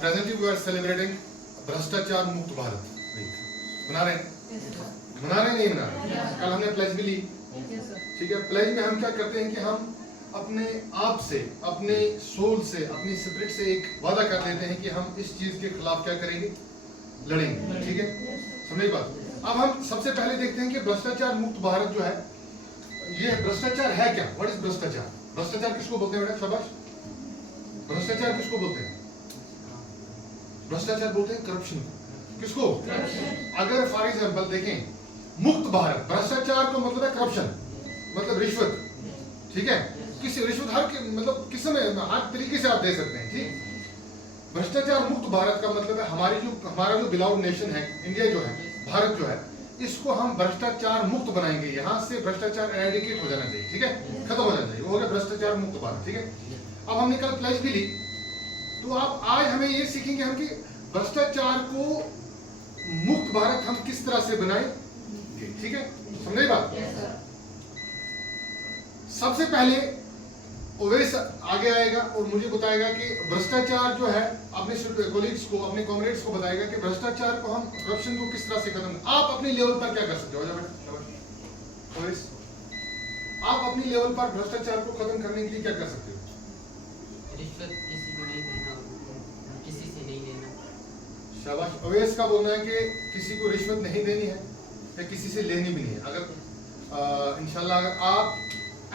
Presently we are celebrating भ्रष्टाचार मुक्त Bharat week. मना रहे हैं नहीं मना रहे? कल हमने प्लेज भी ली, ठीक है। प्लेज में हम क्या करते हैं कि हम अपने आप से, अपने सोल से, अपनी स्पिरिट से एक वादा कर लेते हैं कि हम इस चीज के खिलाफ क्या करेंगे, लड़ेंगे, ठीक है। समझे बात? अब हम सबसे पहले देखते हैं कि भ्रष्टाचार मुक्त भारत जो है, ये भ्रष्टाचार है क्या? व्हाट इज भ्रष्टाचार? भ्रष्टाचार किसको बोलते हैं बेटा? शाबाश। भ्रष्टाचार किसको बोलते हैं? भ्रष्टाचार बोलते हैं करप्शन। किसको? अगर फॉर एग्जाम्पल देखें, मुक्त भारत, भ्रष्टाचार का मतलब है करप्शन, मतलब रिश्वत, ठीक है। किसी रिश्वत मतलब किस समय हर तरीके से आप दे सकते हैं, ठीक। भ्रष्टाचार मुक्त भारत का मतलब है हमारा जो बिलाउड नेशन है, इंडिया जो है, भारत जो है, इसको हम भ्रष्टाचार मुक्त बनाएंगे। यहाँ से भ्रष्टाचार एरेडिकेट हो जाना चाहिए, ठीक है, खत्म हो जाना चाहिए, वो हो गया भ्रष्टाचार मुक्त भारत, ठीक है। अब हमने कल प्लेज भी ली, तो आप आज हमें ये सीखेंगे हम कि भ्रष्टाचार को मुक्त भारत हम किस तरह से बनाएंगे, ठीक है। समझे बात? सबसे पहले ओवैस आगे आएगा और मुझे बताएगा कि भ्रष्टाचार जो है, अपने कोलीग्स को, अपने कॉमरेड्स को बताएगा कि भ्रष्टाचार को हम, करप्शन को किस तरह से खत्म, आप अपनी लेवल पर क्या कर सकते हो। बेटा ओवैस, आप अपनी लेवल पर भ्रष्टाचार को खत्म करने के लिए क्या कर सकते हो? रिश्वत किसी को नहीं देना, किसी से नहीं लेना। शाबाश। ओवैस का बोलना है कि किसी को रिश्वत नहीं देनी है या किसी से लेनी भी नहीं है। अगर इंशाल्लाह अगर आप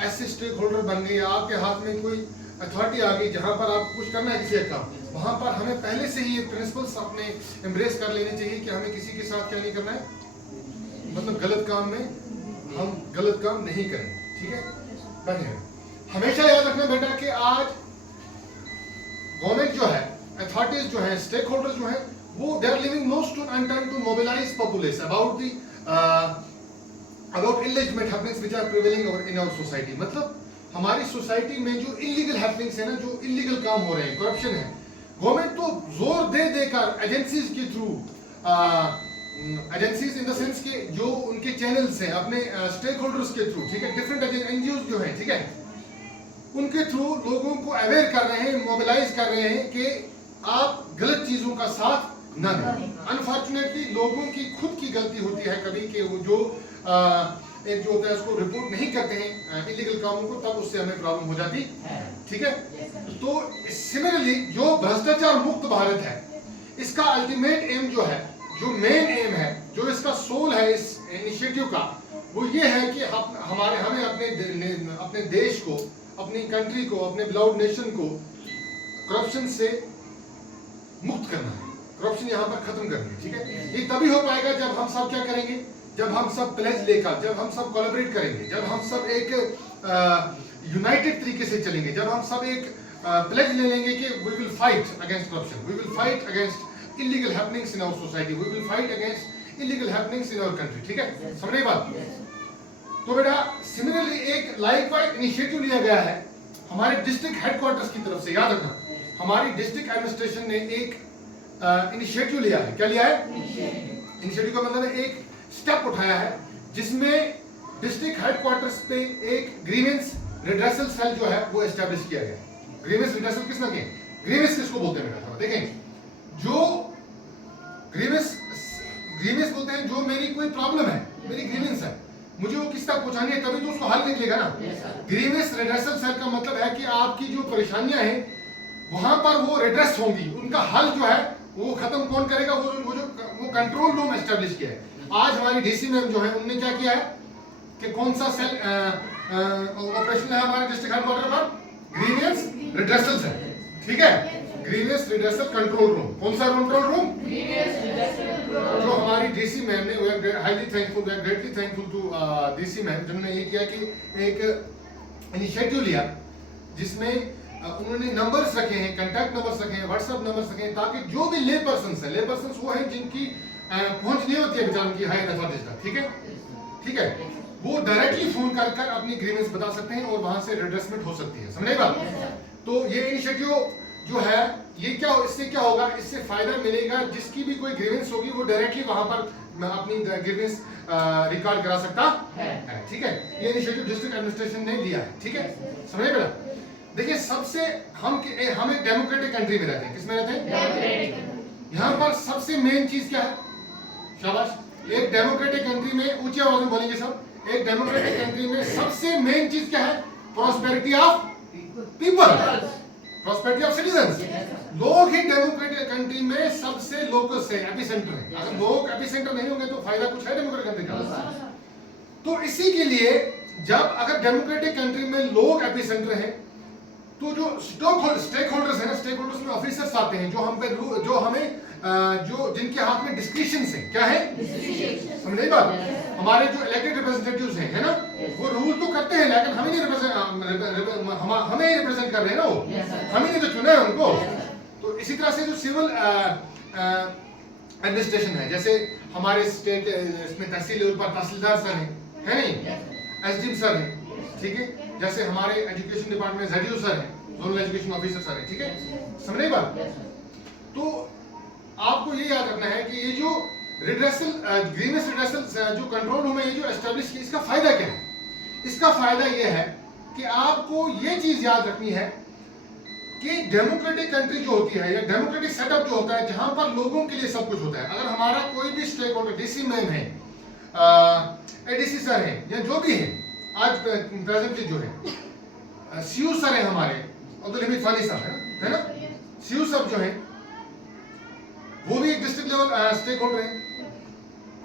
ऐसे स्टेक होल्डर बन गए, आपके हाथ में कोई अथॉरिटी आ गई जहां पर आप कुछ करना है किसी का, वहां पर हमें पहले से ही ये प्रिंसिपल्स अपने एम्ब्रेस कर लेने चाहिए कि हमें किसी के साथ क्या नहीं करना है, मतलब गलत काम में हम गलत काम नहीं करेंगे, ठीक है। बढ़िया, हमेशा याद रखना बेटा कि आज गवर्नमेंट जो है, अथॉरिटीज जो है, स्टेक होल्डर्स जो है, वो they are leaving no stone unturned to mobilise population about illicit happenings which are prevailing in our society. मतलब हमारी सोसाइटी में जो इलीगल हैपनिंग्स है ना, जो इलीगल काम हो रहे हैं, करप्शन है, गवर्नमेंट तो जोर दे देकर एजेंसीज के through, agencies in the sense के जो उनके चैनल्स हैं, अपने स्टेक होल्डर्स के थ्रू, ठीक है, डिफरेंट एनजीओ जो हैं, ठीक है, उनके थ्रू लोगों को अवेयर कर रहे हैं, मोबिलाइज कर रहे हैं कि आप गलत चीजों का साथ न दें। अनफॉर्चुनेटली लोगों की खुद की गलती होती है कभी कि वो जो एक जो होता है उसको रिपोर्ट नहीं करते हैं इलीगल कामों को, तब उससे हमें प्रॉब्लम हो जाती है, ठीक है। तो सिमिलरली जो भ्रष्टाचार मुक्त भारत है, इसका अल्टीमेट एम जो है, जो मेन एम है, जो इसका सोल है इस इनिशिएटिव का, वो ये है कि हमें अपने देश को, अपनी कंट्री को, अपने बिलाउड नेशन को करप्शन से मुक्त करना है, करप्शन यहाँ पर खत्म करनी है, ठीक है। ये तभी हो पाएगा जब हम सब क्या करेंगे, जब हम सब प्लेज लेकर, जब हम सब कोलैबोरेट करेंगे, जब हम सब एक यूनाइटेड तरीके से चलेंगे, जब हम सब एक प्लेज ले लेंगे कि we will fight against corruption, we will fight against illegal happenings in our society, we will fight against illegal happenings in our country, ठीक है। समझ बात? तो बेटा सिमिलरली एक लाइकवाइज इनिशिएटिव लिया गया है हमारे डिस्ट्रिक्ट हेडक्वार्टर्स की तरफ से। याद रखना, हमारी डिस्ट्रिक्ट एडमिनिस्ट्रेशन ने एक इनिशिएटिव लिया है। क्या लिया है? इनिशिएटिव का मतलब है एक स्टेप उठाया है जिसमें डिस्ट्रिक्ट हेडक्वार्टर्स पे एक ग्रीवेंस रिड्रेसल सेल जो है वो एस्टैब्लिश किया गया है। ग्रीवेंस रिड्रेसल किसने किया? ग्रीवेंस किसको बोलते हैं बेटा? देखें, जो ग्रीवेंस बोलते हैं जो मेरी कोई प्रॉब्लम है, मेरी ग्रीवेंस है, मुझे वो किस तक पहुंचानी है, तभी तो उसको हल निकलेगा ना। ग्रीवेंस रिड्रेसल सेल का मतलब है कि आपकी जो परेशानियां हैं वहां पर वो रिड्रेस होंगी, उनका हल जो है वो खत्म कौन करेगा? वो कंट्रोल रूम एस्टैब्लिश किया है। आज हमारी डीसी मैम जो है उन्होंने क्या किया है कि कौन सा सेल ऑपरेशन है हमारे डिस्ट्रिक्ट हेडक्वार्टर पर? ग्रीवेंस रिड्रेसल सेल, ठीक है, ग्रीवेंस रिड्रेसल कंट्रोल रूम। कौन सा कंट्रोल रूम? जो हमारी डीसी मैम ने, we are highly thankful, we are greatly thankful to DC ma'am, जिन्होंने ये किया कि एक इनिशिएटिव लिया जिसमें उन्होंने नंबर्स रखे हैं, कांटेक्ट नंबर्स रखे हैं, व्हाट्सएप नंबर्स रखे हैं, ताकि जो भी ले पर्सन्स है, ले पर्सन्स वो हैं जिनकी पहुंच नहीं होती है बेचारों की हायर अथॉरिटीज तक, ठीक है, ठीक है, वो डायरेक्टली फोन कर अपनी ग्रीवेंस बता सकते हैं और वहां से रिड्रेसमेंट हो सकती है। समझे बात? तो ये इनिशिएटिव जो है, ये क्या, इससे क्या होगा, इससे फायदा मिलेगा, जिसकी भी कोई ग्रीवेंस होगी वो डायरेक्टली वहां पर अपनी ग्रीवेंस रिकॉर्ड करा सकता है, ठीक है। ये इनिशिएटिव डिस्ट्रिक्ट एडमिनिस्ट्रेशन ने लिया है, ठीक है। समझे बेटा? देखिए सबसे हम एक डेमोक्रेटिक कंट्री में रहते हैं। किस में रहते हैं? यहाँ पर सबसे मेन चीज क्या है? शाबाश। एक डेमोक्रेटिक कंट्री में ऊंची आवाज में बोलेंगे सब। एक डेमोक्रेटिक कंट्री में सबसे मेन चीज क्या है? Prosperity of people, prosperity of citizens. लोग ही डेमोक्रेटिक कंट्री में सबसे लोकस है, एपिसेंटर है। अगर लोग एपिसेंटर नहीं होंगे तो फायदा कुछ है डेमोक्रेटिक कंट्री का? तो इसी के लिए जब अगर डेमोक्रेटिक कंट्री में लोग एपिसेंटर हैं तो जो स्टेक होल्डर्स है ना, स्टेक होल्डर्स में ऑफिसर्स आते हैं जो हमें जो जिनके हाथ में डिस्क्रिप्शन है। क्या है? समझे बात? हमारे जो इलेक्टेड रिप्रेजेंटेटिव्स हैं, है ना, वो रूल तो करते हैं लेकिन हमें नहीं हमें रिप्रेजेंट कर रहे हैं ना, वो हमें नहीं तो चुना है उनको। तो इसी तरह से जो सिविल एडमिनिस्ट्रेशन है, जैसे हमारे स्टेट इसमें तहसील लेवल पर तहसीलदार सर हैं, है नहीं, एसडीएम सर हैं, ठीक है, जैसे हमारे एजुकेशन डिपार्टमेंट में ZDO सर हैं, जोनल एजुकेशन ऑफिसर सर हैं, ठीक है, समझे बात? तो आपको ये याद रखना है कि ये जो रिड्रेसल ग्रीवेंस रिड्रेसल जो कंट्रोल रूम है, ये जो एस्टेब्लिश किया, इसका फायदा क्या है? इसका फायदा ये है कि आपको ये चीज याद रखनी है कि डेमोक्रेटिक कंट्री जो होती है या डेमोक्रेटिक सेटअप जो होता है, जहां पर लोगों के लिए सब कुछ होता है। अगर हमारा कोई भी स्टेक होल्डर, डीसी मैम है, एडीसी सर है, या जो भी है आज प्रेजेंटली जो है, सीयू सर है हमारे, अब्दुल हमीद फानी साहब है ना, सीयू सर जो है वो भी एक डिस्ट्रिक्ट लेवल स्टेक होल्डर है।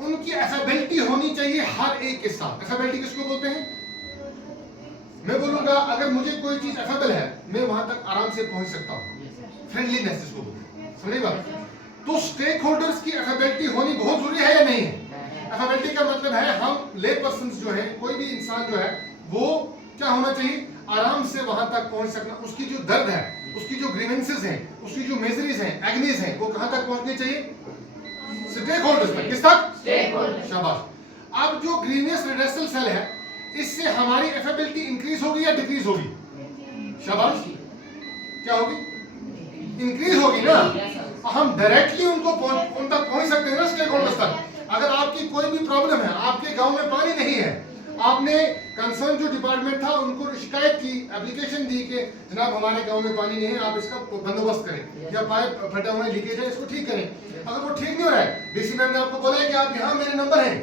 उनकी एफेबिलिटी होनी चाहिए हर एक के साथ। एफेबिलिटी किसको बोलते हैं? मैं बोलूंगा अगर मुझे कोई चीज एफेबल है, मैं वहां तक आराम से पहुंच सकता हूं। फ्रेंडलीनेस जिसको बोलते हैं, समझे बात? तो स्टेक होल्डर्स की एफेबिलिटी होनी बहुत जरूरी है या नहीं है? एफेबिलिटी का मतलब है हम ले पर्सन्स जो है, कोई भी इंसान जो है, वो क्या होना चाहिए? आराम से वहां तक पहुंच सकना। उसकी जो दर्द है, उसकी जो ग्रीवेंसेस हैं, उसकी जो मेजरीज हैं, एग्नीज हैं, वो कहां तक पहुंचनी चाहिए? स्टेक होल्डर्स तक। किस तक? Stakeholders. शाबाश। अब जो ग्रीवेंस रिड्रेसल सेल है, इससे हमारी एफेबिलिटी इंक्रीज होगी या डिक्रीज होगी? शाबाश। क्या होगी? इंक्रीज होगी ना। हम डायरेक्टली उन तक पहुंच सकते हैं ना, स्टेक होल्डर्स तक। अगर आपकी कोई भी प्रॉब्लम है, आपके गांव में पानी नहीं है, आपने कंसर्न जो डिपार्टमेंट था उनको शिकायत की, एप्लीकेशन दी कि जनाब हमारे गांव में पानी नहीं है, आप इसका बंदोबस्त करें, या पाइप फटा हुआ है, लीकेज है, इसको ठीक करें। अगर वो ठीक नहीं हो रहा है, डीसी मैम ने आपको बोला है कि आप यहाँ मेरे नंबर हैं,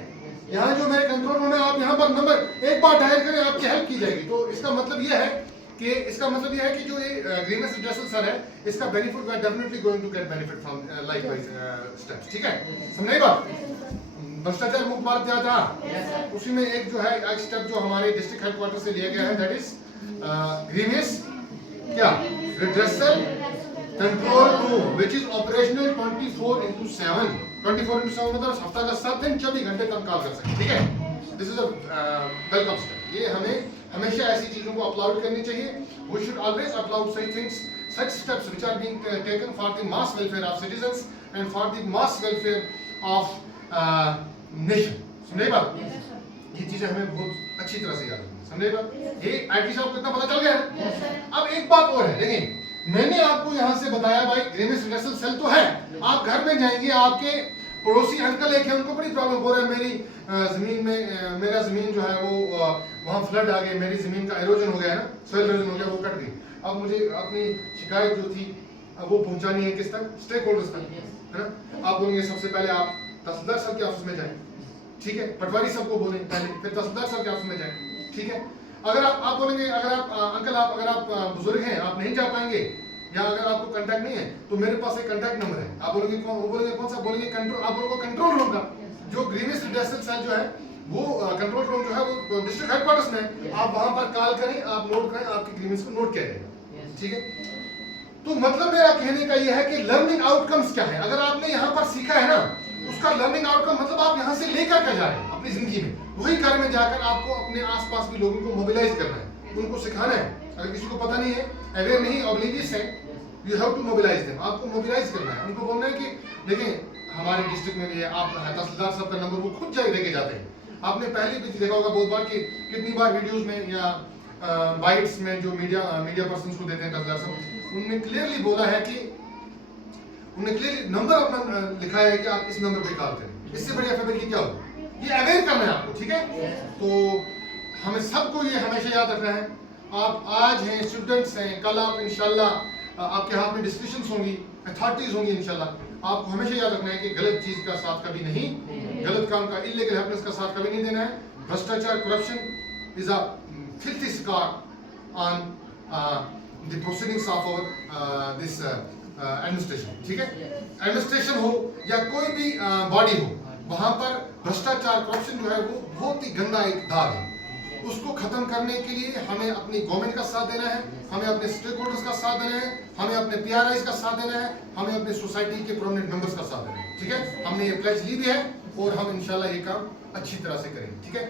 यहाँ जो मेरे कंट्रोल रूम है, आप यहाँ पर नंबर एक बार डायल करें, आपकी हेल्प की जाएगी। तो इसका मतलब यह है कि जो ये ग्रीवेंस रिड्रेसल सर है, इसका benefit we are definitely going to get benefit from likewise steps. ठीक है, समझे बात? भ्रष्टाचार मुक्त भारत क्या था, उसी में एक जो है एक स्टेप जो हमारे डिस्ट्रिक्ट हेडक्वार्टर से लिया गया है, दैट इज ग्रीवेंस क्या redressal control room, which is operational 24/7। 24/7 मतलब हफ्ता का 7 दिन 24 घंटे तक काम कर सकते हैं। ठीक है, this is a welcome step. ये हमें हमेशा ऐसी चीजों को अपलोड करनी चाहिए। We should always upload such things, such steps which are being taken for the mass welfare of citizens and for the mass welfare of nation. समझे बात? ये चीजें हमें बहुत अच्छी तरह से याद रखनी, समझे बात? ये आईटी साहब को इतना पता चल गया। अब एक बात और है, देखिए मैंने आपको यहाँ से बताया भाई ग्रीवेंस रिड्रेसल सेल तो है, आप घर में जाएंगे, आपके पड़ोसी अंकल एक है, उनको बड़ी प्रॉब्लम हो रहा है, मेरी जमीन में मेरा जमीन जो है वो वहाँ फ्लड आ गई, मेरी जमीन का एरोजन हो गया है ना, सॉइल एरोजन हो गया, वो कट गई। अब मुझे अपनी शिकायत जो थी अब वो पहुंचानी है किस तक? स्टेक होल्डर्स तक, है ना। आप बोलेंगे सबसे पहले आप तहसीलदार सर के ऑफिस में जाएं, ठीक है, पटवारी साहब को बोलें पहले, फिर तहसीलदार सर के ऑफिस में जाएं, ठीक है। अगर आप बोलेंगे अगर आप अंकल आप अगर आप बुजुर्ग हैं, आप नहीं जा पाएंगे या अगर आपको कांटेक्ट नहीं है तो मेरे पास एक कांटेक्ट नंबर है। आप बोलेंगे कौन? वो बोलेंगे कौन सा? बोलेंगे कंट्रोल, आप बोलोगे कंट्रोल रूम का, जो ग्रीवेंस रिड्रेसल सेल जो है वो कंट्रोल रूम जो है वो डिस्ट्रिक्ट हेडक्वार्टर्स में, आप वहां पर कॉल करें, आप नोट करें, आपकी ग्रीवेंस को नोट किया जाएगा, ठीक है। तो मतलब मेरा कहने का यह है कि लर्निंग आउटकम्स क्या है। अगर आपने यहाँ पर सीखा है ना, उसका लर्निंग आउटकम मतलब आप यहाँ से लेकर क्या जा रहे हैं अपनी जिंदगी में, वही घर में जाकर आपको अपने आसपास भी लोगों को मोबिलाइज करना है, उनको सिखाना है। अगर किसी को पता नहीं है, अवेयर नहीं, ऑब्लिवियस है, you have to mobilise them, आपको मोबिलाइज करना है, उनको बोलना है कि देखें हमारे डिस्ट्रिक्ट में भी है, आप तहसीलदार साहब का नंबर वो खुद जाके लेके जाते हैं। आपने पहले भी देखा होगा बहुत बार कि कितनी बार वीडियोस में या बाइट्स में जो मीडिया पर्सन्स को देते हैं तहसीलदार साहब, उन्होंने क्लियरली बोला है कि उन्होंने क्लियरली नंबर अपना लिखा है कि आप इस नंबर पे कॉल करें। इससे बड़ी एफएबीएल क्या होगी? ये अवेयर करना है आपको, ठीक है। तो हमें सबको ये हमेशा याद रखना है आप आज हैं, स्टूडेंट्स हैं, कल आप इंशाल्लाह आपके हाथ में डिस्कशंस होंगी, अथॉरिटीज होंगी इंशाल्लाह। आपको हमेशा याद रखना है कि गलत चीज का साथ कभी नहीं, गलत काम का, इलीगल हैपनेस का साथ कभी नहीं देना है। भ्रष्टाचार, corruption is a filthy scar on the proceedings of our this administration, ठीक है। एडमिनिस्ट्रेशन हो या कोई भी बॉडी हो, वहां पर भ्रष्टाचार, करप्शन जो है वो बहुत ही गंदा एक दाग है। उसको खत्म करने के लिए हमें अपनी गवर्नमेंट का साथ देना है, हमें अपने स्टेक होल्डर्स का साथ देना है, हमें अपने PRIs का साथ देना है, हमें अपने सोसाइटी के प्रोमिनेंट मेंबर्स का साथ देना है, ठीक है। हमने ये प्लेज ली भी है और हम इंशाल्लाह ये काम अच्छी तरह से करेंगे, ठीक है।